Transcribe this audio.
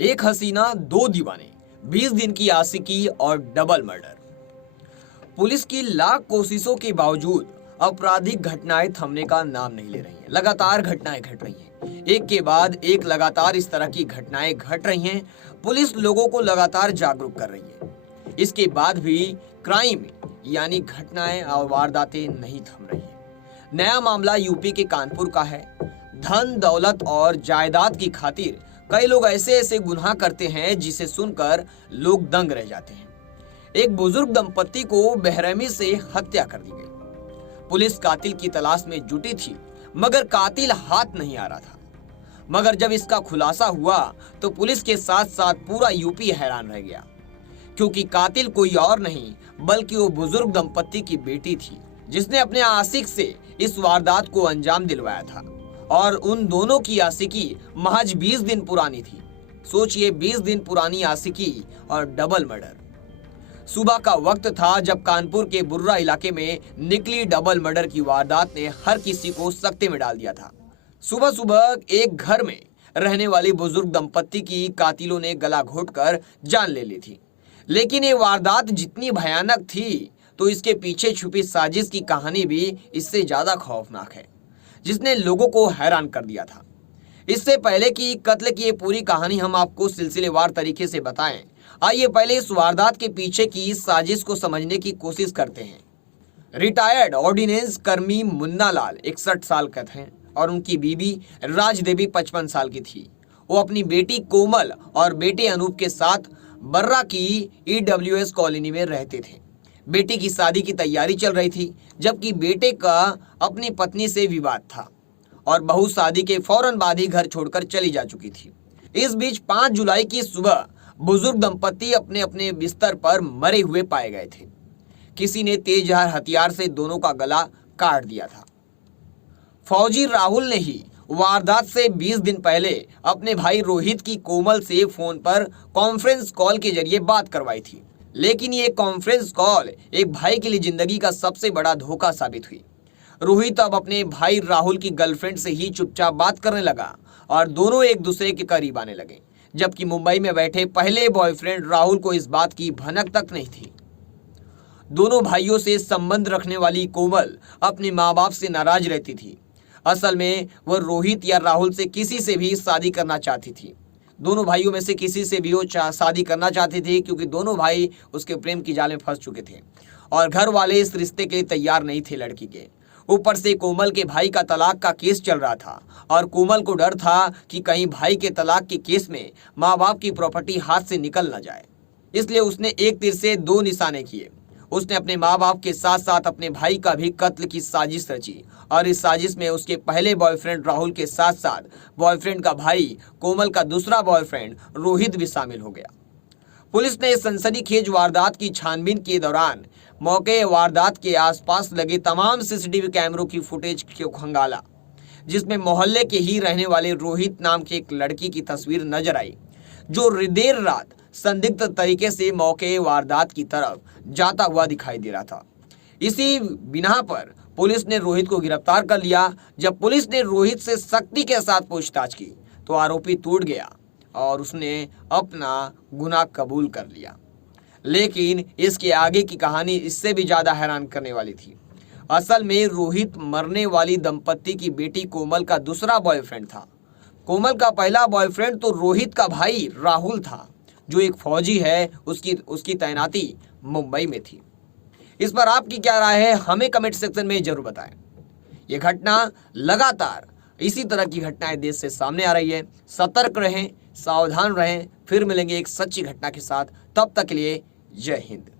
एक हसीना दो दीवाने, 20 दिन की आशिकी और डबल मर्डर। पुलिस की लाख कोशिशों के बावजूद आपराधिक घटनाएं थमने का नाम नहीं ले रही हैं। लगातार घटनाएं घट रही हैं, एक के बाद एक लगातार इस तरह की घटनाएं घट रही हैं। पुलिस लोगों को लगातार जागरूक कर रही है, इसके बाद भी क्राइम यानी घटनाएं और वारदातें नहीं थम रही हैं। नया मामला यूपी के कानपुर का है। धन दौलत और जायदाद की खातिर कई लोग ऐसे ऐसे गुनाह करते हैं जिसे सुनकर लोग दंग रह जाते हैं। एक बुजुर्ग दंपत्ति को बेरहमी से हत्या कर दी गई। पुलिस कातिल की तलाश में जुटी थी, मगर कातिल हाथ नहीं आ रहा था। मगर जब इसका खुलासा हुआ तो पुलिस के साथ साथ पूरा यूपी हैरान रह गया, क्योंकि कातिल कोई और नहीं बल्कि वो बुजुर्ग दंपत्ति की बेटी थी, जिसने अपने आशिक से इस वारदात को अंजाम दिलवाया था। और उन दोनों की आशिकी महज 20 दिन पुरानी थी। सोचिए, 20 दिन पुरानी आशिकी और डबल मर्डर। सुबह का वक्त था जब कानपुर के बुर्रा इलाके में निकली डबल मर्डर की वारदात ने हर किसी को सकते में डाल दिया था। सुबह सुबह एक घर में रहने वाली बुजुर्ग दंपत्ति की कातिलों ने गला घोटकर जान ले ली थी। लेकिन ये वारदात जितनी भयानक थी, तो इसके पीछे छुपी साजिश की कहानी भी इससे ज्यादा खौफनाक है, जिसने लोगों को हैरान कर दिया था। इससे पहले कि कत्ल की ये पूरी कहानी हम आपको सिलसिलेवार तरीके से बताएं, आइए पहले इस वारदात के पीछे की साजिश को समझने की कोशिश करते हैं। रिटायर्ड ऑर्डिनेंस कर्मी मुन्ना लाल 61 साल के थे और उनकी बीबी राज देवी 55 साल की थी। वो अपनी बेटी कोमल और बेटे अनूप के साथ बर्रा की EWS कॉलोनी में रहते थे। बेटी की शादी की तैयारी चल रही थी, जबकि बेटे का अपनी पत्नी से विवाद था और बहू शादी के फौरन बाद ही घर छोड़कर चली जा चुकी थी। इस बीच 5 जुलाई की सुबह बुजुर्ग दंपत्ति अपने अपने बिस्तर पर मरे हुए पाए गए थे। किसी ने तेजधार हथियार से दोनों का गला काट दिया था। फौजी राहुल ने ही वारदात से 20 दिन पहले अपने भाई रोहित की कोमल से फोन पर कॉन्फ्रेंस कॉल के जरिए बात करवाई थी। लेकिन ये कॉन्फ्रेंस कॉल एक भाई के लिए जिंदगी का सबसे बड़ा धोखा साबित हुई। रोहित अब अपने भाई राहुल की गर्लफ्रेंड से ही चुपचाप बात करने लगा और दोनों एक दूसरे के करीब आने लगे, जबकि मुंबई में बैठे पहले बॉयफ्रेंड राहुल को इस बात की भनक तक नहीं थी। दोनों भाइयों से संबंध रखने वाली कोमल अपने माँ बाप से नाराज रहती थी। असल में वह रोहित या राहुल से किसी से भी शादी करना चाहती थी। दोनों भाइयों में से किसी से भी वो शादी करना चाहती थी, क्योंकि दोनों भाई उसके प्रेम की जाल में फंस चुके थे और घर वाले इस रिश्ते के लिए तैयार नहीं थे लड़की के। ऊपर से कोमल के भाई का तलाक का केस चल रहा था और कोमल को डर था कि कहीं भाई के तलाक के केस में माँ बाप की प्रॉपर्टी हाथ से निकल न जाए। इसलिए उसने एक तीर से दो निशाने किए। उसने अपने माँ बाप के साथ साथ अपने भाई का भी कत्ल की साजिश रची और इस साजिश में उसके पहले बॉयफ्रेंड राहुल के साथ साथ बॉयफ्रेंड का भाई कोमल का दूसरा बॉयफ्रेंड रोहित भी शामिल हो गया। पुलिस ने इस सनसनीखेज वारदात की छानबीन के दौरान मौके वारदात के आसपास लगे तमाम CCTV कैमरों की फुटेज को खंगाला, जिसमें मोहल्ले के ही रहने वाले रोहित नाम के एक लड़की की तस्वीर नजर आई, जो देर रात संदिग्ध तरीके से मौके वारदात की तरफ जाता हुआ दिखाई दे रहा था। इसी बिना पर पुलिस ने रोहित को गिरफ्तार कर लिया। जब पुलिस ने रोहित से सख्ती के साथ पूछताछ की तो आरोपी टूट गया और उसने अपना गुनाह कबूल कर लिया। लेकिन इसके आगे की कहानी इससे भी ज्यादा हैरान करने वाली थी। असल में रोहित मरने वाली दंपत्ति की बेटी कोमल का दूसरा बॉयफ्रेंड था। कोमल का पहला बॉयफ्रेंड तो रोहित का भाई राहुल था, जो एक फौजी है। उसकी तैनाती मुंबई में थी। इस पर आपकी क्या राय है, हमें कमेंट सेक्शन में जरूर बताएं। ये घटना लगातार इसी तरह की घटनाएं देश से सामने आ रही है। सतर्क रहें, सावधान रहें। फिर मिलेंगे एक सच्ची घटना के साथ। तब तक के लिए जय हिंद।